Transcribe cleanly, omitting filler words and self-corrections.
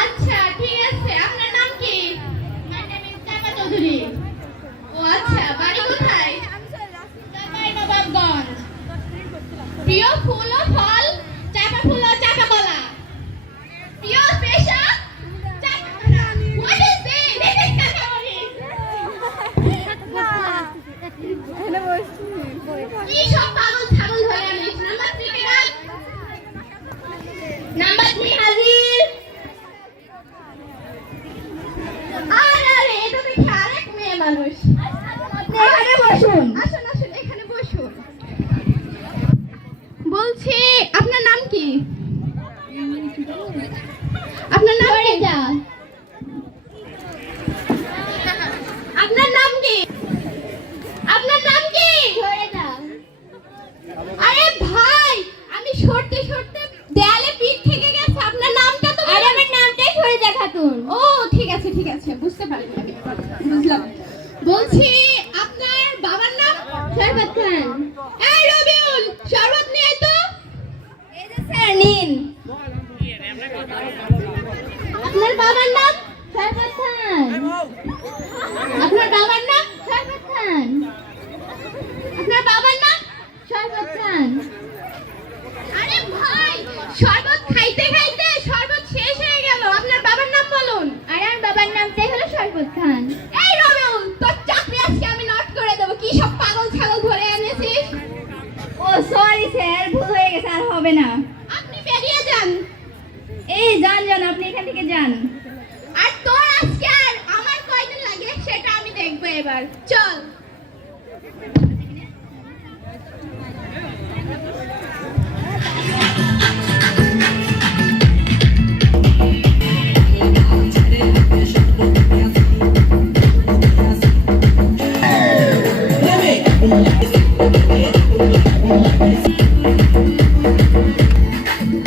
আচ্ছা ঠিক আছে, আপনার নাম কি? আমার নাম ইস্তাফা চৌধুরী। ও আচ্ছা, বাড়ি কোথায়? নবাবগঞ্জ। প্রিয় ফুল ও ফল? চাপা ফুল ও চাপা কলা। প্রিয় পেশা? What is this? কি সব পাগল ছাগল ধরে আনিস? নাম্বার 3 কে ডাক। নাম্বার 3 হাজির। আরে এটা দেখি আরেক মেয়ে মানুষ। এখানে বসুন। আসুন আসুন, এখানে বসুন। বলছি আপনার নাম কি? আপনার নাম কি? আপনার নাম কি? আপনার নাম কি? আরে ভাই, আমি সরতে সরতে দেয়ালে পিঠ থেকে গেছে। আপনার নামটা তো? আরে আমার নামটাই সরিতা খাতুন। ও ঠিক আছে ঠিক আছে, বুঝতে পারলাম, বুঝলাম। বলছি আপনার বাবার নাম? শরবত খান। এই রবিউল, শরবত নিয়ে আয় তো। এই যে স্যার নিন। আপনার বাবার নাম? শরবত খান। আপনার বাবার নাম? শরবত খান। আপনার বাবার নাম? শরবত খান। আরে ভাই, শরবত খাইতে খাইতে শরবত শেষ হয়ে গেল। আপনার বাবার নাম বলুন। আরে আমার বাবার নামটাই হলো শরবত খান। এই রবিউল, তোর চাকরি আজকে আমি নট করে দেব। কি সব পাগল ছাগল ধরে এনেছিস? ও সরি স্যার, ভুল হয়ে গেছে, আর হবে না। আপনি বেরিয়ে যান। এই যান যান, আপনি এখান থেকে যান। আর তোর আজকে আর আমার কয়দিন লাগে সেটা আমি দেখবো এবার। চল।